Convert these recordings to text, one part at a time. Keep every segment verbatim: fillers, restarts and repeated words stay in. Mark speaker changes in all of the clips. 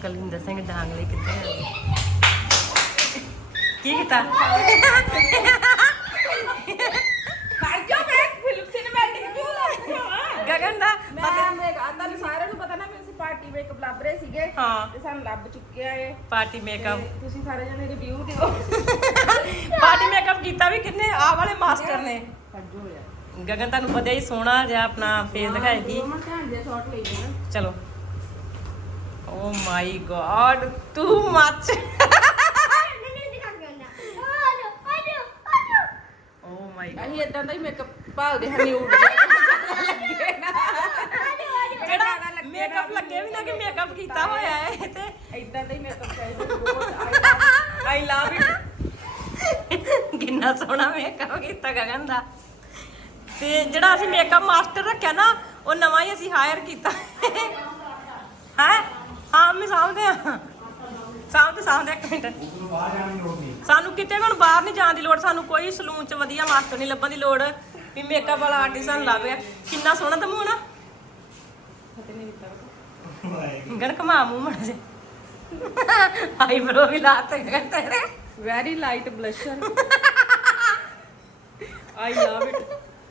Speaker 1: ਕੁਲਵਿੰਦਰ ਸਿੰਘ ਡਾਂਗ ਲਈ ਕਿੱਥੇ ਆ ਕੀ ਕੀਤਾ ਗਗਨ ਦਾ
Speaker 2: ਤੁਹਾਨੂੰ ਸਾਰਿਆਂ ਨੂੰ ਪਤਾ ਨਾ ਵੀ ਅਸੀਂ ਪਾਰਟੀ ਮੇਕਅਪ ਲੱਭ ਰਹੇ ਸੀਗੇ
Speaker 1: ਹਾਂ
Speaker 2: ਤੇ ਸਾਨੂੰ ਲੱਭ ਚੁੱਕਿਆ ਏ
Speaker 1: ਪਾਰਟੀ ਮੇਕਅਪ
Speaker 2: ਤੁਸੀਂ ਸਾਰੇ ਜਣੇ ਰਿਵਿਊ ਦਿਓ
Speaker 1: ਪਾਰਟੀ ਮੇਕਅਪ ਕੀਤਾ ਵੀ ਕਿੰਨੇ ਆਹ ਵਾਲੇ ਮਾਸਟਰ ਨੇ
Speaker 2: ਕੱਢੋ ਯਾਰ
Speaker 1: ਗਗਨ ਤੁਹਾਨੂੰ ਪਤਾ ਹੀ ਸੋਹਣਾ ਜਿਹਾ ਆਪਣਾ ਫੇਸ ਦਿਖਾਏਗੀ
Speaker 2: ਮੈਂ ਧਿਆਨ ਦੇ ਸ਼ਾਟ ਲਈ ਨਾ
Speaker 1: ਚਲੋ ਓ ਮਾਈ ਗॉड ਟੂ ਮੱਚ ਓ ਮਾਈ
Speaker 2: ਅਸੀਂ ਇਦਾਂ ਦਾ ਹੀ ਮੇਕਅਪ ਭਾਲਦੇ ਹਾਂ ਨਿਊਡ
Speaker 1: ਜਿਹੜਾ ਮੇਕਅਪ ਲੱਗੇ ਵੀ ਨਾ ਕਿ ਮੇਕਅਪ ਕੀਤਾ ਹੋਇਆ ਹੈ ਤੇ
Speaker 2: ਇਦਾਂ ਦਾ ਹੀ ਮੇਕਅਪ ਚਾਹੀਦਾ ਬਹੁਤ ਆਈ ਲਵ ਇਟ
Speaker 1: ਕਿੰਨਾ ਸੋਹਣਾ ਮੇਕਅਪ ਕੀਤਾ ਗਗਨ ਦਾ ਤੇ ਜਿਹੜਾ ਅਸੀਂ ਮੇਕਅਪ ਮਾਸਟਰ ਰੱਖਿਆ ਨਾ ਉਹ ਨਵਾਂ ਹੀ ਅਸੀਂ ਹਾਇਰ ਕੀਤਾ ਹੈ ਹਾਂ ਮੈਂ ਸਾਹਮਣੇ ਆ ਸਾਹਮਣੇ ਸਾਹਮਣੇ ਇੱਕ ਮਿੰਟ ਸਾਨੂੰ ਕਿਤੇ ਹੁਣ ਬਾਹਰ ਨਹੀਂ ਜਾਣ ਦੀ ਲੋੜ ਸਾਨੂੰ ਕੋਈ ਸਲੂਨ 'ਚ ਵਧੀਆ ਮਾਸਟਰ ਨਹੀਂ ਲੱਭਣ ਦੀ ਲੋੜ ਵੀ ਮੇਕਅਪ ਵਾਲਾ ਆਰਟਿਸਟ ਸਾਨੂੰ ਲੱਭ ਗਿਆ ਕਿੰਨਾ ਸੋਹਣਾ ਤਾਂ ਮੂੰਹ ਨਾ ਗਣ ਕਮਾ ਮੂੰਹ ਮੜ ਜੇ ਆਈਬ੍ਰੋ ਵੀ ਲਾਤੇ ਗਣ ਤੇਰੇ
Speaker 2: very light blusher I love it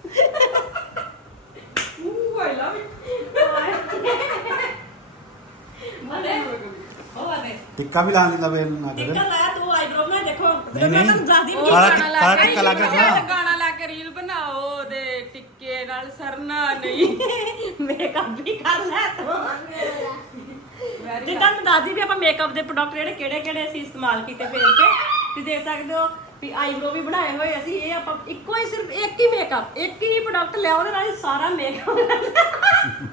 Speaker 2: ਊ ਆਈ ਲਵ ਇਟ
Speaker 3: टिक्का भी लाने लगे ना
Speaker 1: ਟਿੱਕਾ
Speaker 3: करे
Speaker 1: ਲਾਇਆ ਤੂੰ ਆਈਬ੍ਰੋ ਬਣਾ ਦੇਖੋ
Speaker 3: ਨਹੀਂ, ਨਹੀਂ।
Speaker 1: ਤੁਹਾਨੂੰ ਦੱਸਦੀ ਵੀ
Speaker 3: ਕਾਲਾ ਟਿੱਕਾ ਕਾਲਾ टिक्का ला के रखना
Speaker 2: ਗਾਣਾ ਲਾ ਕੇ ਰੀਲ ਬਣਾਓ ਤੇ ਟਿੱਕੇ ਨਾਲ ਸਰਨਾ ਨਹੀਂ
Speaker 1: ਮੇਕਅਪ ਵੀ ਕਰ ਲੈ ਤੂੰ ਜਿੱਦਾਂ ਮੈਂ ਦੱਸਦੀ ਵੀ ਆਪਾਂ ਮੇਕਅਪ ਦੇ ਪ੍ਰੋਡਕਟ ਜਿਹੜੇ ਕਿਹੜੇ ਕਿਹੜੇ ਅਸੀਂ ਇਸਤੇਮਾਲ ਕੀਤੇ ਫੇਸ ਤੇ ਤੁਸੀਂ ਦੇਖ ਸਕਦੇ ਹੋ ਵੀ ਆਈਬ੍ਰੋ ਵੀ ਬਣਾਏ ਹੋਏ ਅਸੀਂ ਇਹ ਆਪਾਂ ਇੱਕੋ ਹੀ ਸਿਰਫ ਇੱਕ ਹੀ ਮੇਕਅਪ ਇੱਕ ਹੀ ਪ੍ਰੋਡਕਟ ਲਿਆ ਉਹਦੇ ਨਾਲ ਹੀ ਸਾਰਾ ਮੇਕਅਪ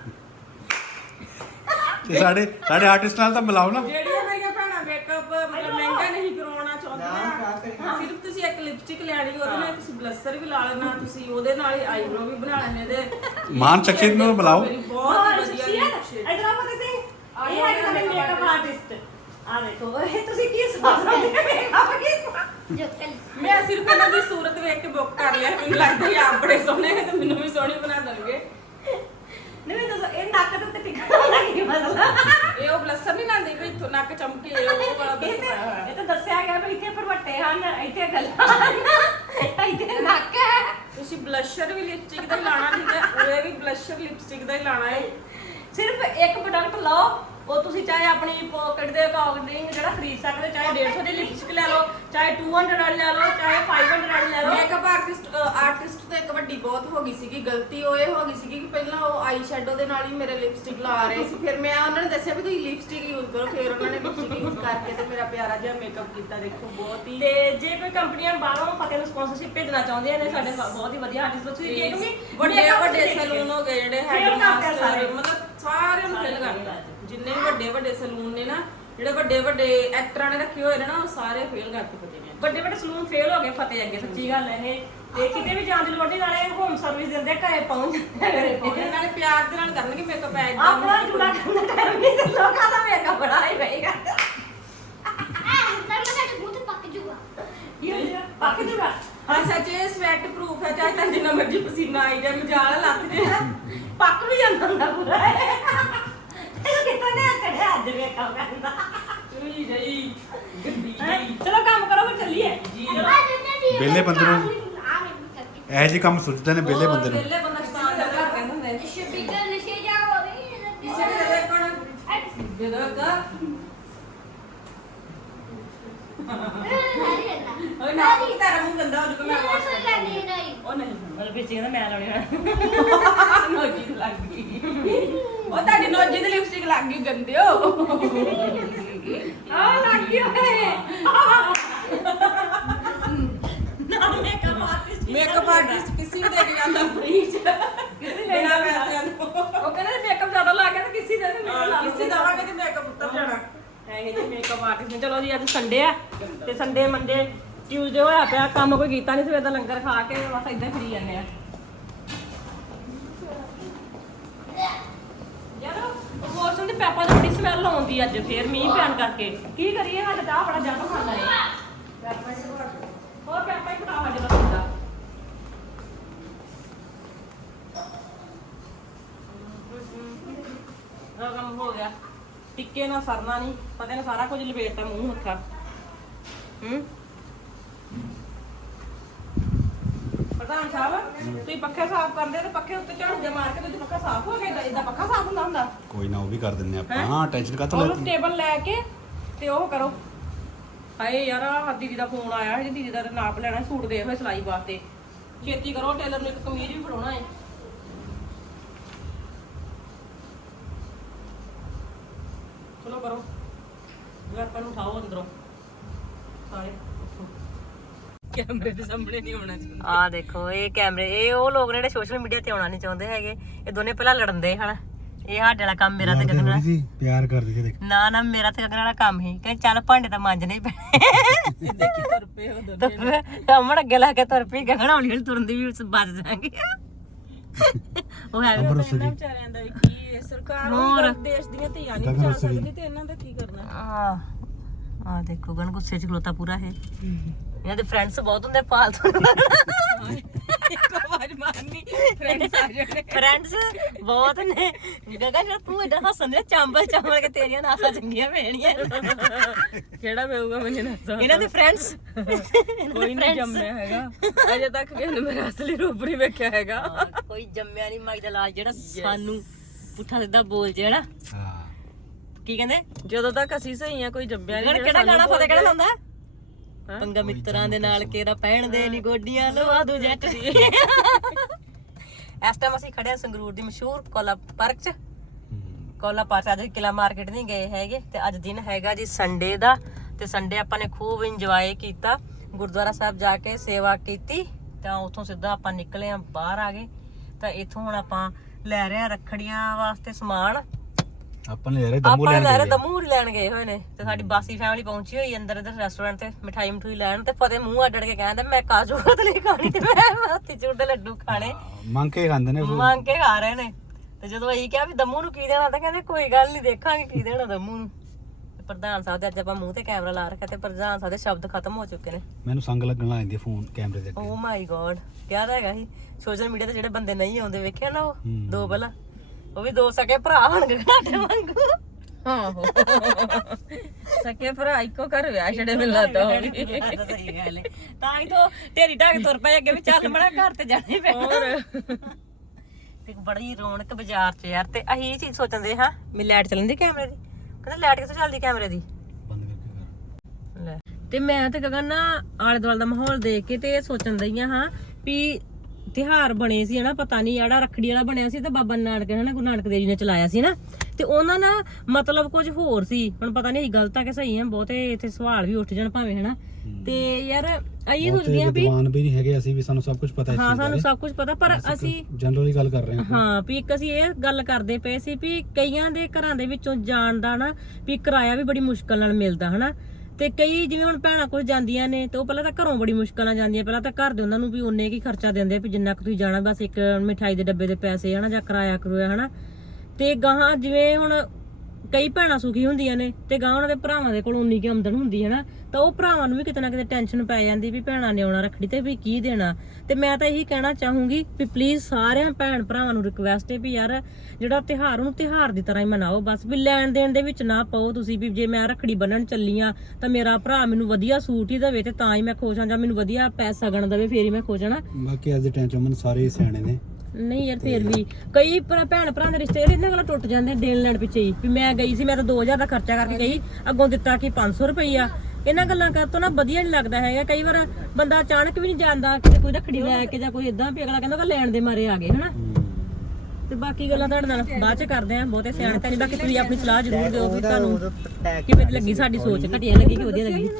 Speaker 3: ते साढ़े साढ़े आर्टिस्ट नाल तो मिलाओ ना
Speaker 2: ਜਿਹੜੀਆਂ ਮੇਰੀਆਂ ਭੈਣਾਂ ਮੇਕਅਪ ਮਤਲਬ ਮਹਿੰਗਾ ਨਹੀਂ ਕਰਵਾਉਣਾ ਚਾਹੁੰਦੀਆਂ ਸਿਰਫ ਤੁਸੀਂ ਇੱਕ ਲਿਪਸਟਿਕ ਲੈਣੀ ਉਹਦੇ ਨਾਲ ਤੁਸੀਂ ਬਲਸ਼ਰ ਵੀ ਲਾ ਲੈਣਾ ਤੁਸੀਂ ਉਹਦੇ ਨਾਲ ਹੀ ਆਈਬ੍ਰੋ ਵੀ ਬਣਾ ਲੈਣੇ ਤੇ
Speaker 3: मान शख्सियत ਨੂੰ ਬੁਲਾਓ
Speaker 2: ਮੇਰੀ ਬਹੁਤ ਵਧੀਆ ਲਿਪਸਟਿਕ
Speaker 1: ਇਧਰ ਆਪਾਂ ਤੁਸੀਂ ਇਹ ਹੈ ਕਿ ਮੇਕਅਪ ਆਰਟਿਸਟ ਆ ਦੇਖੋ ਇਹ ਤੁਸੀਂ ਕੀ ਸਮਝਦੇ ਮੇਕਅਪ ਕੀ
Speaker 2: ਮੈਂ ਸਿਰਫ ਇਹਨਾਂ ਦੀ ਸੂਰਤ ਵੇਖ ਕੇ ਬੁੱਕ ਕਰ ਲਿਆ ਮੈਨੂੰ ਲੱਗਦਾ ਹੀ ਆਪ ਬੜੇ ਸੋਹਣੇ ਨੇ ਤੇ ਮੈਨੂੰ ਵੀ ਸੋਹਣੀ ਬਣਾ ਦੇਣਗੇ
Speaker 1: ਨਹੀਂ ਦੱਸੋ ਇਹ ਨੱਕ ਦੇ ਉੱਤੇ ਟਿੱਕਾ ਲਾਉਣਾ ਕੀ ਮਸਲਾ
Speaker 2: ਇਹ ਉਹ ਬਲਸ਼ਰ ਨਹੀਂ ਲਾਉਂਦੇ ਵੀ ਇੱਥੋਂ ਨੱਕ ਚਮਕੇ ਉਹ ਵਾਲਾ
Speaker 1: ਇਹ
Speaker 2: ਬਲਸ਼ਰ
Speaker 1: ਤੇ- ਇਹ ਤਾਂ ਦੱਸਿਆ ਗਿਆ ਵੀ ਇੱਥੇ ਭਰਵੱਟੇ ਹਨ ਇੱਥੇ ਗੱਲਾਂ ਹਨ ਇੱਥੇ ਨੱਕ ਹੈ
Speaker 2: ਤੁਸੀਂ ਬਲਸ਼ਰ ਵੀ ਲਿਪਸਟਿਕ ਦਾ ਹੀ ਲਾਣਾ ਠੀਕ ਹੈ ਉਹ ਵੀ ਬਲਸ਼ਰ ਲਿਪਸਟਿਕ ਦਾ ਹੀ ਲਾਣਾ ਹੈ
Speaker 1: ਸਿਰਫ ਇੱਕ ਪ੍ਰੋਡਕਟ ਲਓ ਉਹ ਤੁਸੀਂ ਚਾਹੇ ਆਪਣੀ ਪਾਕਟ ਦੇ ਅਕੋਰਡਿੰਗ ਜਿਹੜਾ ਖਰੀਦ ਸਕਦੇ ਹੋ, ਚਾਹੇ ਡੇਢ ਸੌ ਦੀ ਲਿਪਸਟਿਕ ਲੈ ਲਓ ਚਾਹੇ ਦੋ ਸੌ ਵਾਲੀ ਲੈ ਲਓ ਚਾਹੇ ਪੰਜ ਸੌ ਵਾਲੀ ਲੈ ਲਓ
Speaker 2: ਮੇਕਅਪ ਆਰਟਿਸਟ ਆਰਟਿਸਟ ਤੋਂ ਇੱਕ ਵੱਡੀ ਬਹੁਤ ਹੋ ਗਈ ਸੀਗੀ ਗਲਤੀ ਉਹ ਇਹ ਹੋ ਗਈ ਸੀਗੀ ਕਿ ਪਹਿਲਾਂ ਉਹ ਆਈ ਸ਼ੈਡੋ ਦੇ ਨਾਲ ਹੀ ਮੇਰੇ ਲਿਪਸਟਿਕ ਲਾ ਰਹੇ ਸੀ ਫਿਰ ਮੈਂ ਉਹਨਾਂ ਨੂੰ ਦੱਸਿਆ ਵੀ ਤੁਸੀਂ ਲਿਪਸਟਿਕ ਯੂਜ਼ ਕਰੋ ਫਿਰ ਉਹਨਾਂ ਨੇ ਲਿਪਸਟਿਕ ਯੂਜ਼ ਕਰਕੇ ਤੇ ਮੇਰਾ ਪਿਆਰਾ ਜਿਹਾ ਮੇਕਅਪ ਕੀਤਾ ਦੇਖੋ ਬਹੁਤ ਹੀ
Speaker 1: ਤੇ ਜੇ ਕੋਈ ਕੰਪਨੀਆਂ ਬਾਹਰੋਂ ਫਤਿਹ ਨੂੰ ਸਪਾਂਸਰਸ਼ਿਪ ਭੇਜਣਾ ਚਾਹੁੰਦੀਆਂ ਨੇ ਸਾਡੇ ਬਹੁਤ ਹੀ ਵਧੀਆ ਆਰਟਿਸਟ ਤੁਸੀਂ ਕੇਕ ਵੀ
Speaker 2: ਵੱਡੇ ਵੱਡੇ ਸੈਲੂਨ ਹੋ ਗਏ ਜਿਹੜੇ ਹੈਡ
Speaker 1: Fail ਕਰਦੇ
Speaker 2: ਮਾਸਟਰ
Speaker 1: ਸਾਰੇ।
Speaker 2: ਮਤਲਬ ਸਾਰਿਆਂ ਨੂੰ ਫੇਲ ਕਰਦੇ ਜਿੰਨੇ ਵੀ ਵੱਡੇ ਵੱਡੇ ਸੈਲੂਨ ਨੇ ਨਾ ਜਿਹੜੇ ਵੱਡੇ ਵੱਡੇ ਐਕਟਰਾਂ ਨੇ ਰੱਖੇ ਹੋਏ ਨੇ ਨਾ ਉਹ ਸਾਰੇ ਫੇਲ ਕਰ ਚੁੱਕੇ ਨੇ
Speaker 1: ਵੱਡੇ ਵੱਡੇ ਸਲੂਨ ਫੇਲ ਹੋ ਗਏ ਫਤਿਹ ਅੱਗੇ ਸੱਚੀ ਗੱਲ ਹੈ ਇਹ ਤੇ ਕਿਤੇ ਵੀ ਜਾਣ ਦੀ ਲੋੜ ਨਹੀਂ ਨਾਲੇ ਹੋਮ ਸਰਵਿਸ ਦਿੰਦੇ ਘਰੇ ਪਹੁੰਚ ਜਾਂਦੇ
Speaker 2: ਉਹਨਾਂ ਨਾਲੇ ਪਿਆਰ ਦੇ ਨਾਲ ਕਰਨਗੇ ਮੇਕਅਪ ਐਡ
Speaker 1: ਆਪਣਾ ਜੁੜਾ ਕਰਨਾ ਟਾਈਮ ਨਹੀਂ ਤੇ ਲੋਕਾਂ ਦਾ ਮੇਕਅਪ ਬੜਾ ਹੀ ਪਏਗਾ ਪੱਕ ਜੂਗਾ
Speaker 2: ਹਾਂ ਸੱਚ ਇਹ ਸਵੈਟ ਪ੍ਰੂਫ ਹੈ ਚਾਹੇ ਤਾਂ ਜਿੰਨਾ ਮਰਜ਼ੀ ਪਸੀਨਾ ਆਈ ਜਾਏ ਮਜਾਲ ਲੱਗ ਜੇ
Speaker 1: ਪੱਕ ਵੀ ਜਾਂਦਾ ਹੁੰਦਾ ਪੂਰਾ ਇਹ ਕਿਤਾ ਨੇ ਚੜਿਆ ਅੱਜ ਮੇਕਅਪ ਕਰਦਾ
Speaker 2: ਚੁਈ ਜਈ ਗੱਡੀ
Speaker 1: ਹੈਂ? ਚਲੋ ਕੰਮ ਕਰੋ ਫਿਰ ਚੱਲੀਏ
Speaker 2: ਜੀ
Speaker 3: ਵਿਹਲੇ ਬੰਦੇ ਨੂੰ ਇਹ ਜਿਹੇ ਕੰਮ ਸੋਚਦੇ ਨੇ ਵਿਹਲੇ ਬੰਦੇ ਨੂੰ
Speaker 2: ਵਿਹਲੇ ਬੰਦਾ ਸ਼ਾਨ ਦਾ ਘਰ ਕਹਿੰਦੇ ਹੁੰਦੇ ਕਿਸੇ ਦੇ ਦੇ ਕੋਣ ਜਦੋਂ ਕਾ ਓਏ ਨਾ ਕੀ ਤੇਰਾ ਮੂੰਹ ਗੰਦਾ ਹੋ ਜੂਗਾ ਮੈਂ ਵਾਸ਼ ਕਰ ਉਹ ਨਹੀਂ
Speaker 1: ਮਤਲਬ ਵਿੱਚ ਕਹਿੰਦਾ ਮੈਂ ਲਾਉਣੀ ਆ
Speaker 2: ਨੋਜੀ ਲੱਗ ਗਈ ਉਹ ਤੁਹਾਡੀ ਨੋਜੀ ਦੀ ਲਿਪਸਟਿਕ ਲੱਗ ਗਈ ਗੰਦਿਓ
Speaker 1: ਆ ਲੱਗ ਗਈ ਓਏ ਨਾ ਮੇਕਅਪ ਆਰਟਿਸਟ
Speaker 2: ਮੇਕਅਪ ਆਰਟਿਸਟ ਕਿਸੇ ਵੀ ਦੇ ਕੇ ਜਾਂਦਾ ਫ੍ਰੀ ਚ
Speaker 1: ਕਿਸੇ
Speaker 2: ਬਿਨਾ
Speaker 1: ਲੈਣਾ
Speaker 2: ਪੈਸਿਆਂ ਤੋਂ
Speaker 1: ਉਹ ਕਹਿੰਦਾ ਮੇਕਅਪ ਜ਼ਿਆਦਾ ਲਾ ਕੇ ਤੇ ਕਿਸੇ ਦੇ ਤੇ ਮੇਕਅਪ ਲਾ
Speaker 2: ਕਿਸੇ ਦਵਾਂਗੇ ਤੇ ਮੇਕਅਪ ਉੱਤਰ ਜਾਣਾ
Speaker 1: ਹੈਗੇ ਜੀ ਮੇਕਅਪ ਆਰਟਿਸਟ ਨੇ ਚਲੋ ਜੀ ਅੱਜ ਸੰਡੇ ਆ ਤੇ ਸੰਡੇ ਮੰਡੇ ਟਿਊਜ਼ਡੇ ਹੋਇਆ ਪਿਆ ਕੰਮ ਕੋਈ ਕੀਤਾ ਨਹੀਂ ਸਵੇਰ ਦਾ ਲੰਗਰ ਖਾ ਕੇ ਬਸ ਇਦਾਂ ਫਰੀ ਜਾਂਦੇ ਆ ਯਾਰ ਉਹ ਵਾਸ਼ਰੂਮ ਦੀ ਪੈਪਾਂ ਦੀ ਬੜੀ ਸਮੈਲ ਆਉਂਦੀ ਅੱਜ ਫੇਰ ਮੀਂਹ ਪੈਣ ਕਰਕੇ ਕੀ ਕਰੀਏ ਸਾਡਾ ਚਾਹ ਬੜਾ ਜ਼ਿਆਦਾ ਖਾਂਦਾ ਹੈ ਹੋਰ ਪੈਪਾਂ ਹੀ ਫਟਾ ਸਾਡੇ ਦਾ ਹੁੰਦਾ ਕੰਮ ਹੋ ਗਿਆ ਟਿੱਕੇ ਨਾਲ ਸਰਨਾ ਨਹੀਂ, ਪਤਾ ਨੇ ਸਾਰਾ ਕੁਝ ਲਪੇਟਤਾ ਮੂੰਹ ਹੱਥਾਂ। ਹੂੰ ਪ੍ਰਧਾਨ ਸਾਹਿਬ ਤੁਸੀਂ ਪੱਖੇ ਸਾਫ਼ ਕਰਦੇ ਤੇ ਪੱਖੇ ਉੱਤੇ ਝਾੜੂ ਜਿਹਾ ਮਾਰ ਕੇ ਤੇ ਪੱਖਾ ਸਾਫ਼ ਹੋ ਗਿਆ। ਇਦਾਂ ਪੱਖਾ ਸਾਫ਼ ਹੁੰਦਾ ਹੁੰਦਾ?
Speaker 3: ਕੋਈ ਨਾ, ਉਹ ਵੀ ਕਰ ਦਿੰਨੇ ਆਪਾਂ। ਹਾਂ, ਟੈਨਸ਼ਨ ਕਾਹਤੋਂ
Speaker 1: ਉਹਨੂੰ
Speaker 3: ਲੈਤੀ?
Speaker 1: ਟੇਬਲ ਲੈ ਕੇ ਤੇ ਉਹ ਕਰੋ। ਹਾਏ ਯਾਰ ਆਹ ਦੀਦੀ ਦਾ ਫੋਨ ਆਇਆ ਹੈ, ਦੀਦੀ ਦਾ ਨਾਪ ਲੈਣਾ ਸੂਟ ਦੇ ਹੋਏ ਸਿਲਾਈ ਵਾਸਤੇ। ਛੇਤੀ ਕਰੋ, ਟੇਲਰ ਨੂੰ ਇੱਕ ਕਮੀਜ਼ ਵੀ ਫੜਾਉਣਾ ਹੈ। ਚਲੋ ਕਰੋ, ਆਪਾਂ ਨੂੰ ਉਠਾਓ ਅੰਦਰੋਂ ਸਾਰੇ। ਕੈਮਰੇ ਦੇ ਸਾਹਮਣੇ ਨਹੀਂ ਆਉਣਾ ਚਾਹੀਦਾ। ਆ ਦੇਖੋ ਇਹ ਕੈਮਰੇ, ਇਹ ਉਹ ਲੋਕ ਨੇ ਜਿਹੜੇ ਸੋਸ਼ਲ ਮੀਡੀਆ ਤੇ ਆਉਣਾ ਨਹੀਂ ਚਾਹੁੰਦੇ ਹੈਗੇ। ਇਹ ਦੋਨੇ ਪਹਿਲਾਂ ਲੜਨਦੇ ਹਨ। ਇਹ ਸਾਡੇ ਵਾਲਾ ਕੰਮ, ਮੇਰਾ ਤੇ ਗਗਨ ਵਾਲਾ
Speaker 3: ਪਿਆਰ ਕਰਦੀ ਸੀ। ਦੇਖ
Speaker 1: ਨਾ ਨਾ, ਮੇਰਾ ਤੇ ਗਗਨ ਵਾਲਾ ਕੰਮ ਹੀ ਕਹਿੰਦੇ ਚੱਲ ਭਾਂਡੇ ਤਾਂ ਮਾਂਜਣੇ ਹੀ ਪੈਣੇ। ਦੇਖੀ ਤੁਰ ਪਏ ਉਹ ਦੋਨੇ, ਅਮਣ ਅੱਗੇ ਲਾ ਕੇ ਤੁਰ ਪਈ, ਗਗਨ ਹੌਲੀ ਹੌਲੀ ਤੁਰਨ ਦੀ ਵੀ ਬਚ ਜਾਣਗੇ। ਉਹ ਹੈ ਵਿਚਾਰਿਆਂ ਦਾ ਵੀ ਕੀ, ਸਰਕਾਰ ਹੋਰ ਦੇਸ਼ ਦੀਆਂ ਧੀਆਂ ਨਹੀਂ ਬਚਾ ਸਕਦੀ ਤੇ ਇਹਨਾਂ ਦਾ ਕੀ ਕਰਨਾ। ਆ ਆ ਦੇਖੋ ਗਗਨ ਗੁੱਸੇ ਚ ਖਲੋਤਾ ਪੂਰਾ। ਇਹ ਇਹਨਾਂ ਦੇ ਫਰੈਂਡਸ ਬਹੁਤ ਹੁੰਦੇ ਪਾਲਤੂ। ਇੱਕ ਆਵਾਜ਼ ਮਾਰਨੀ, ਫਰੈਂਡਸ ਆ ਜਾਣੇ। ਫਰੈਂਡਸ ਬਹੁਤ ਨੇ ਗਗਨ, ਜਿਹੜਾ ਤੂੰ ਏਡਾ ਹੱਸਣ ਦੇ ਚਾਂਬਲ ਚਾਂਬਲ ਕੇ ਤੇਰੀਆਂ ਨਾਸਾਂ ਚੰਗੀਆਂ ਪੈਣੀਆਂ। ਕਿਹੜਾ ਪਊਗਾ ਮੈਨੂੰ ਨਾਸਾਂ? ਇਹਨਾਂ ਦੇ ਫਰੈਂਡਸ ਕੋਈ ਨਹੀਂ ਜੰਮਿਆ ਹੈਗਾ ਅਜੇ ਤੱਕ, ਕਿਸੇ ਨੇ ਮੇਰਾ ਅਸਲੀ ਰੂਪ ਨਹੀਂ ਵੇਖਿਆ ਹੈਗਾ। ਕੋਈ ਜੰਮਿਆ ਨਹੀਂ ਮਾਈ ਦਾ ਲਾਜ ਜਿਹੜਾ ਸਾਨੂੰ ਪੁੱਠਾ ਸਿੱਧਾ ਬੋਲ ਜੇ ਨਾ।
Speaker 3: ਹਾਂ,
Speaker 1: ਕੀ ਕਹਿੰਦੇ? ਜਦੋਂ ਤੱਕ ਅਸੀਂ ਸਹੀ ਆ ਕੋਈ ਜੰਮਿਆ ਨਹੀਂ। ਕਿਹੜਾ ਗਾਣਾ ਫਤਿਹ ਕਿਹੜਾ ਲਾਉਂਦਾ? ਪੰਗਾ ਮਿੱਤਰਾਂ ਦੇ ਨਾਲ ਕੇਰਾ ਪਹਿਣ ਦੇ ਨੀ ਗੋਡੀਆਂ ਲਵਾ ਦੂ ਜੱਟ ਦੀ। ਇਸ ਟਾਈਮ ਅਸੀਂ ਖੜੇ ਆ ਸੰਗਰੂਰ ਦੀ ਮਸ਼ਹੂਰ ਕੋਲਾ ਪਾਰਕ ਚ। ਕੋਲਾ ਪਾਰਕ ਅੱਜ ਕਿਲਾ ਮਾਰਕੀਟ ਨਹੀਂ ਗਏ ਹੈਗੇ ਤੇ ਅੱਜ ਦਿਨ ਹੈਗਾ ਜੀ ਸੰਡੇ ਦਾ। ਤੇ ਸੰਡੇ ਆਪਾਂ ਨੇ ਖੂਬ ਇੰਜੋਏ ਕੀਤਾ, ਗੁਰਦੁਆਰਾ ਸਾਹਿਬ ਜਾ ਕੇ ਸੇਵਾ ਕੀਤੀ। ਤਾਂ ਉੱਥੋਂ ਸਿੱਧਾ ਆਪਾਂ ਨਿਕਲੇ ਆ ਬਾਹਰ ਆ ਗਏ। ਤਾਂ ਇੱਥੋਂ ਹੁਣ ਆਪਾਂ ਲੈ ਰਹੇ ਆ ਰੱਖੜੀਆਂ ਵਾਸਤੇ ਸਮਾਨ।
Speaker 3: ਆਪਾਂ ਨੇ ਲੈ ਰਹੇ ਦਮੂ
Speaker 1: ਆਪਾਂ
Speaker 3: ਲੈਣ
Speaker 1: ਲੈ ਰਹੇ
Speaker 3: ਗਏ।
Speaker 1: ਦਮੂ ਲੈਣ ਗਏ ਹੋਏ ਨੇ ਤੇ ਸਾਡੀ ਬਾਸੀ ਫੈਮਿਲੀ ਪਹੁੰਚੀ ਹੋਈ ਅੰਦਰ ਇਧਰ ਰੈਸਟੋਰੈਂਟ ਤੇ ਮਿਠਾਈ ਮਠੂਈ ਲੈਣ। ਤੇ ਫਤਿਹ ਮੂੰਹ ਅੱਡ ਅੱਡ ਕੇ ਕਹਿੰਦਾ ਮੈਂ ਕਾਜੂ ਕਤਲੀ ਖਾਣੀ ਤੇ ਮੈਂ ਮੋਤੀਚੂਰ ਦੇ ਲੱਡੂ ਖਾਣੇ।
Speaker 3: ਮੰਗ ਕੇ ਖਾਂਦੇ ਨੇ,
Speaker 1: ਮੰਗ ਕੇ ਖਾ ਰਹੇ ਨੇ। ਤੇ ਜਦੋਂ ਅਸੀਂ ਕਿਹਾ ਵੀ ਦਮੂ ਨੂੰ ਕੀ ਦੇਣਾ ਤਾਂ ਕਹਿੰਦੇ ਕੋਈ ਗੱਲ ਨਹੀਂ ਦੇਖਾਂਗੇ ਕੀ ਦੇਣਾ ਦਮੂ ਨੂੰ। ਪ੍ਰਧਾਨ ਸਾਹਿਬ ਦੇ ਅੱਜ ਆਪਾਂ ਮੂੰਹ ਤੇ ਕੈਮਰਾ ਲਾ ਰੱਖਿਆ ਤੇ ਪ੍ਰਧਾਨ ਸਾਹਿਬ ਦੇ ਸ਼ਬਦ ਖਤਮ ਹੋ ਚੁੱਕੇ ਨੇ।
Speaker 3: ਮੈਨੂੰ ਸੰਗ ਲੱਗਣ ਲੱਗ ਜਾਂਦੀ ਫੋਨ ਕੈਮਰੇ ਦੇ ਅੱਗੇ।
Speaker 1: ਓ ਮਾਈ ਗॉड, ਕਿਹਾ ਤਾਂ ਹੈਗਾ ਸੀ ਸੋਸ਼ਲ ਮੀਡੀਆ ਤੇ ਜਿਹੜੇ ਬੰਦੇ ਨਹੀਂ ਆਉਂਦੇ ਵੇਖਿਆ ਨਾ ਉਹ ਦੋ ਪਹਿਲਾਂ, ਉਹ ਵੀ ਦੋ ਸਕੇ ਭਰਾ ਹੋਣਗੇ ਸਾਡੇ ਵਾਂਗੂ। ਆਹੋ ਸਕੇ ਭਰਾ ਇੱਕੋ ਘਰ ਵਿਆਹ ਛੜੇ ਮੈਨੂੰ ਲੱਗਦਾ ਹੋਣੀ। ਸਹੀ ਗੱਲ ਹੈ, ਤਾਂ ਹੀ ਤੋਂ ਢੇਰੀ ਢਾਕ ਤੁਰ ਪਏ ਅੱਗੇ ਵੀ ਚੱਲ ਮੜਾ ਘਰ ਤੇ ਜਾਣਾ ਹੀ ਪੈਣਾ। ਤੇ ਬੜੀ ਰੌਣਕ ਬਾਜ਼ਾਰ 'ਚ ਯਾਰ। ਤੇ ਅਸੀਂ ਇਹ ਚੀਜ਼ ਸੋਚਦੇ ਹਾਂ ਵੀ ਲਾਈਟ ਚੱਲਦੀ ਕੈਮਰੇ ਦੀ, ਕਹਿੰਦੇ ਲਾਈਟ ਕਿੱਥੋਂ ਚੱਲਦੀ ਕੈਮਰੇ ਦੀ?
Speaker 3: ਬੰਦ ਕਰਕੇ ਕਰ
Speaker 1: ਲੈ। ਤੇ ਮੈਂ ਤੇ ਗਗਨ ਨਾ ਆਲੇ ਦੁਆਲੇ ਦਾ ਮਾਹੌਲ ਦੇਖ ਕੇ ਤੇ ਇਹ ਸੋਚਣ ਦਈਆਂ ਹਾਂ ਵੀ ਤਿਉਹਾਰ ਬਣੇ ਸੀ ਹਨਾ, ਪਤਾ ਨਹੀਂ ਜਿਹੜਾ ਰੱਖੜੀ ਵਾਲਾ ਬਣਿਆ ਸੀ ਤੇ ਬਾਬਾ ਨਾਨਕ ਹਨਾ ਗੁਰੂ ਨਾਨਕ ਦੇਵ ਜੀ ਨੇ ਚਲਾਇਆ ਸੀ ਨਾ, ਤੇ ਉਹਨਾਂ ਦਾ ਮਤਲਬ ਕੁਝ ਹੋਰ ਸੀ। ਹੁਣ ਪਤਾ ਨਹੀਂ ਗਲਤ ਆ ਕਿ ਸਹੀ ਆ, ਬਹੁਤੇ ਇੱਥੇ ਸਵਾਲ ਵੀ ਉੱਠ ਜਾਣ ਭਾਵੇਂ ਹਨਾ। ਤੇ ਯਾਰ ਅਸੀਂ ਸੋਚਦੇ ਆ ਵੀ
Speaker 3: ਜਵਾਨ ਵੀ ਨਹੀਂ ਹੈਗੇ ਅਸੀਂ ਵੀ, ਸਾਨੂੰ ਸਭ ਕੁਝ ਪਤਾ ਹੈ।
Speaker 1: ਹਾਂ ਸਾਨੂੰ ਸਭ ਕੁਝ ਪਤਾ, ਪਰ ਅਸੀਂ
Speaker 3: ਜਨਰਲੀ ਗੱਲ ਕਰ ਰਹੇ ਹਾਂ।
Speaker 1: ਹਾਂ ਵੀ ਇੱਕ ਅਸੀਂ ਇਹ ਗੱਲ ਕਰਦੇ ਪਏ ਸੀ ਵੀ ਕਈਆਂ ਦੇ ਘਰਾਂ ਦੇ ਵਿੱਚੋਂ ਜਾਣ ਦਾ ਨਾ ਵੀ ਕਿਰਾਇਆ ਵੀ ਬੜੀ ਮੁਸ਼ਕਲ ਨਾਲ ਮਿਲਦਾ ਹਨਾ। ਤੇ ਕਈ ਜਿਵੇਂ ਹੁਣ ਭੈਣਾਂ ਕੋਲ ਜਾਂਦੀਆਂ ਨੇ ਤੇ ਉਹ ਪਹਿਲਾਂ ਤਾਂ ਘਰੋਂ ਬੜੀ ਮੁਸ਼ਕਲ ਨਾਲ ਜਾਂਦੀਆਂ, ਪਹਿਲਾਂ ਤਾਂ ਘਰ ਦੇ ਉਹਨਾਂ ਨੂੰ ਵੀ ਉਨੇ ਕੀ ਖਰਚਾ ਦਿੰਦੇ ਆ ਵੀ ਜਿੰਨਾ ਕੁ ਤੁਸੀਂ ਜਾਣਾ, ਬਸ ਇੱਕ ਮਿਠਾਈ ਦੇ ਡੱਬੇ ਦੇ ਪੈਸੇ ਹਨਾ ਜਾਂ ਕਿਰਾਇਆ ਕਰੂਆ ਹਨਾ। ਤੇ ਗਾਹਾਂ ਜਿਵੇਂ ਹੁਣ ਕਈ ਭੈਣਾਂ ਸੁਖੀ ਹੁੰਦੀਆਂ ਨੇ ਤੇ ਗਾਂ ਉਹਨਾਂ ਦੇ ਭਰਾਵਾਂ ਦੇ ਕੋਲ ਉਨੀ ਕੀ ਆਮਦਨ ਹੁੰਦੀ ਹੈ ਨਾ, ਤਾਂ ਉਹ ਭਰਾਵਾਂ ਨੂੰ ਵੀ ਕਿਤੇ ਨਾ ਕਿਤੇ ਟੈਨਸ਼ਨ ਪੈ ਜਾਂਦੀ ਵੀ ਭੈਣਾਂ ਨੇ ਆਉਣਾ ਰੱਖੜੀ ਤੇ ਵੀ ਕੀ ਦੇਣਾ। ਤੇ ਮੈਂ ਤਾਂ ਇਹੀ ਕਹਿਣਾ ਚਾਹੂੰਗੀ ਵੀ ਪਲੀਜ਼ ਸਾਰਿਆਂ ਭੈਣ ਭਰਾਵਾਂ ਨੂੰ ਰਿਕਵੈਸਟ ਹੈ ਵੀ ਯਾਰ ਜਿਹੜਾ ਤਿਉਹਾਰ ਉਹਨੂੰ ਤਿਉਹਾਰ ਦੀ ਤਰ੍ਹਾਂ ਹੀ ਮਨਾਓ, ਬਸ ਵੀ ਲੈਣ ਦੇਣ ਦੇ ਵਿੱਚ ਨਾ ਪਾਓ ਤੁਸੀਂ ਵੀ ਜੇ ਮੈਂ ਰੱਖੜੀ ਬੰਨਣ ਚੱਲੀ ਆ ਤਾਂ ਮੇਰਾ ਭਰਾ ਮੈਨੂੰ ਵਧੀਆ ਸੂਟ ਹੀ ਦੇਵੇ ਤੇ ਤਾਂ ਹੀ ਮੈਂ ਖੁਸ਼ ਹਾਂ, ਜਾਂ ਮੈਨੂੰ ਵਧੀਆ ਪੈਸਾ ਸਗਣ ਦੇਵੇ ਫੇਰ ਹੀ ਮੈਂ ਖੁਸ਼ ਹਾਂ ਨਾ।
Speaker 3: ਬਾਕੀ ਅੱਜ ਦੇ ਟਾਈਮ 'ਚ ਮਨ ਸਾਰੇ ਸਿਆਣੇ ਨੇ।
Speaker 1: ਨਹੀਂ ਯਾਰ ਫੇਰ ਵੀ ਕਈ ਭੈਣ ਭਰਾ ਦੇ ਰਿਸ਼ਤੇ ਇਹਨਾਂ ਕੋਲ ਟੁੱਟ ਜਾਂਦੇ ਦੇਣ ਲੈਣ ਪਿੱਛੇ ਹੀ। ਵੀ ਮੈਂ ਗਈ ਸੀ, ਮੈਂ ਤਾਂ ਦੋ ਹਜ਼ਾਰ ਦਾ ਖਰਚਾ ਕਰਕੇ ਗਈ, ਅੱਗੋਂ ਦਿੱਤਾ ਕਿ ਪੰਜ ਸੌ ਰੁਪਈਆ। ਇਹਨਾਂ ਗੱਲਾਂ ਕਰ ਤੋਂ ਨਾ ਵਧੀਆ ਨਹੀਂ ਲੱਗਦਾ ਹੈਗਾ। ਕਈ ਵਾਰ ਬੰਦਾ ਅਚਾਨਕ ਵੀ ਨਹੀਂ ਜਾਂਦਾ ਕਿਤੇ ਕੋਈ ਰੱਖੜੀ ਲੈ ਕੇ ਜਾਂ ਕੋਈ ਇਦਾਂ ਵੀ ਅਗਲਾ ਕਹਿੰਦਾ ਕਿ ਲੈਣ ਦੇ ਮਾਰੇ ਆ ਗਏ ਹਨਾ। ਤੇ ਬਾਕੀ ਗੱਲਾਂ ਤੁਹਾਡੇ ਨਾਲ ਬਾਅਦ ਚ ਕਰਦੇ ਆ, ਬਹੁਤੇ ਸਿਆਣੇ ਤਾਂ ਨਹੀਂ। ਬਾਕੀ ਤੁਸੀਂ ਆਪਣੀ ਸਲਾਹ ਜ਼ਰੂਰ ਦਿਓ ਵੀ ਤੁਹਾਨੂੰ ਕਿਵੇਂ ਲੱਗੀ ਸਾਡੀ ਸੋਚ, ਘਟੀਆ ਲੱਗੀ ਕਿ ਵਧੀਆ ਲੱਗੀ।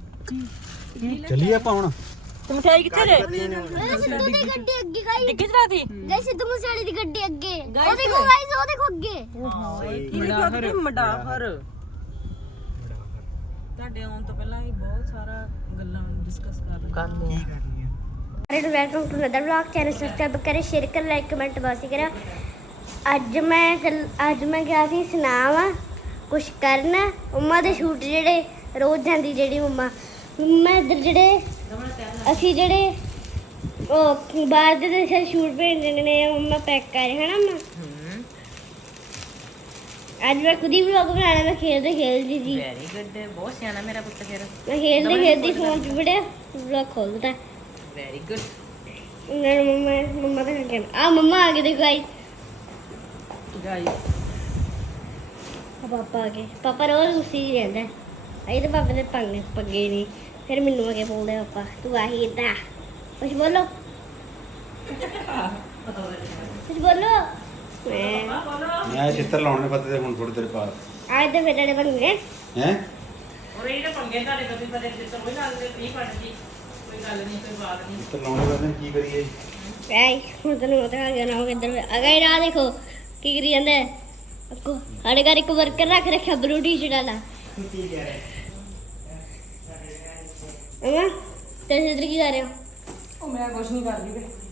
Speaker 3: ਚੱਲੀਏ ਆਪਾਂ ਹੁਣ।
Speaker 1: ਤੇ ਮਠਿਆਈ ਕਿੱਥੇ ਜੇ?
Speaker 4: ਸਿੱਧੂ ਦੀ ਗੱਡੀ ਅੱਗੇ ਗਾਈ
Speaker 1: ਡਿੱਗੀ ਚਲਾਤੀ
Speaker 4: ਗਾਈ ਸਿੱਧੂ ਮੂਸੇਵਾਲੇ ਦੀ ਗੱਡੀ ਅੱਗੇ। ਉਹ ਦੇਖੋ ਗਾਈਸ, ਉਹ ਦੇਖੋ ਅੱਗੇ
Speaker 1: ਮਡਾਹਰ ਮਡਾਹਰ। ਤੁਹਾਡੇ ਆਉਣ ਤੋਂ ਪਹਿਲਾਂ ਹੀ ਬਹੁਤ ਸਾਰਾ ਗੱਲਾਂ ਡਿਸਕਸ ਕਰ ਰਹੇ ਹਾਂ।
Speaker 4: ਅਰੇ welcome to another vlog. Channel subscribe ਕਰੇ, ਸ਼ੇਅਰ ਕਰ, ਲਾਈਕ ਕਮੈਂਟ ਬਾਸੀ ਕਰਾ। ਅੱਜ ਮੈਂ ਅੱਜ ਮੈਂ ਗਿਆ ਸੀ ਸੁਨਾਵਾ ਕੁਛ ਕਰਨ ਮੰਮਾ ਦੇ ਸ਼ੂਟ ਜਿਹੜੇ ਰੋਜ਼ ਜਾਂਦੀ ਜਿਹੜੀ ਮੰਮਾ ਮੰਮਾ ਇੱਧਰ ਜਿਹੜੇ ਅਸੀਂ ਜਿਹੜੇ ਉਹ ਬਾਹਰ ਦੇ ਦੇਸ਼ਾਂ ਸ਼ੂਟ ਭੇਜਣੇ ਨੇ ਮੰਮਾ ਪੈਕ ਕਰ ਹਨਾ ਮੰਮਾ। ਅੱਜ ਮੈਂ ਖੁਦ ਹੀ ਵਲੌਗ ਬਣਾਣਾ ਮੈਂ ਖੇਡਦੇ ਖੇਡਦੀ ਸੀ
Speaker 1: ਵੈਰੀ ਗੁੱਡ ਬਹੁਤ ਸਿਆਣਾ ਮੇਰਾ ਪੁੱਤ ਫਿਰ
Speaker 4: ਮੈਂ ਖੇਡਦੇ ਖੇਡਦੀ ਫੋਨ 'ਚ ਵੜਿਆ ਵਲੌਗ ਖੋਲ ਦਿੱਤਾ
Speaker 1: ਵੈਰੀ ਗੁੱਡ
Speaker 4: ਉਹਨਾਂ ਨੂੰ ਮੰਮਾ ਮੰਮਾ ਤਾਂ ਕਹਿੰਦਾ ਆ ਮੰਮਾ ਆ ਗਏ ਦੇਖੋ ਗਾਇਸ
Speaker 1: ਗਾਇਸ
Speaker 4: ਆ ਪਾਪਾ ਆ ਗਏ ਪਾਪਾ ਰੋਜ਼ ਉਸੀ ਹੀ ਰਹਿੰਦਾ ਅਈ ਤਾਂ ਪਾਪਾ ਦੇ ਪੰਗੇ ਪੱਗੇ ਨਹੀਂ ਫਿਰ ਮੈਨੂੰ ਆ ਕੇ ਬੋਲਦੇ ਪਾਪਾ ਤੂੰ ਆਹੀ ਏਦਾਂ ਕੁਛ ਬੋਲੋ ਕੁਛ ਬੋਲੋ ਮੈਂ
Speaker 3: ਮੈਂ ਚਿੱਤਰ ਲਾਉਣੇ ਪੱਤੇ ਹੁਣ ਥੋੜੀ ਦੇਰ ਬਾਅਦ
Speaker 4: ਅੱਜ ਤਾਂ ਫਿਰ ਪੰਗੇ
Speaker 3: ਹੈ
Speaker 1: ਔਰ ਇਹਨੇ ਪੰਗੇ ਤੁਹਾਡੇ ਕਦੇ ਪਤਾ ਜਿੱਤ ਕੋਈ ਗੱਲ ਨਹੀਂ ਪੜਦੀ ਕੋਈ ਗੱਲ ਨਹੀਂ ਕੋਈ ਬਾਤ ਨਹੀਂ
Speaker 3: ਚਿੱਤਰ ਲਾਉਣੇ ਪੈਂਦੇ ਕੀ ਕਰੀਏ
Speaker 4: ਐ ਹੁਣ ਤੈਨੂੰ ਪਤਾ ਆ ਗਿਆ ਨਾ ਕਿੱਧਰ ਅਗਰ ਆ ਦੇਖੋ ਕੀ ਕਰੀ ਜਾਂਦਾ ਹੈ ਅੱਗੋ ਸਾਡੇ ਘਰ ਇੱਕ ਵਰਕਰ ਰੱਖ ਰੱਖਿਆ ਬਲੂ ਟੀ-ਸ਼ਰਟ ਵਾਲਾ ਅਮਾ ਤੇ ਇਧਰ ਕੀ ਕਰ ਰਹੇ ਹੋ
Speaker 1: ਉਹ ਮੈਂ ਕੁਝ ਨਹੀਂ ਕਰਦੀ ਵੇ